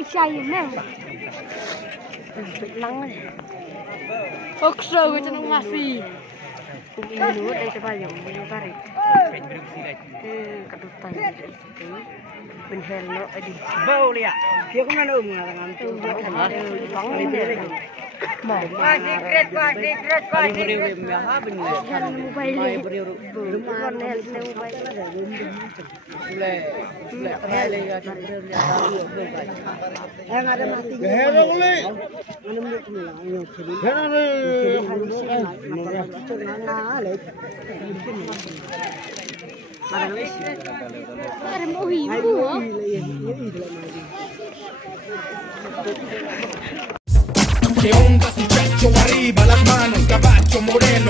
Isyayin na. Lang na. Okso, ito nang ngasih. Kung inuot ay sabayang manubarit. Kadutan itu. Benhelno adi. Bau lihat. Dia kena ada umur dengan tu. Que onda, muchacho, arriba las manos, caballo moreno.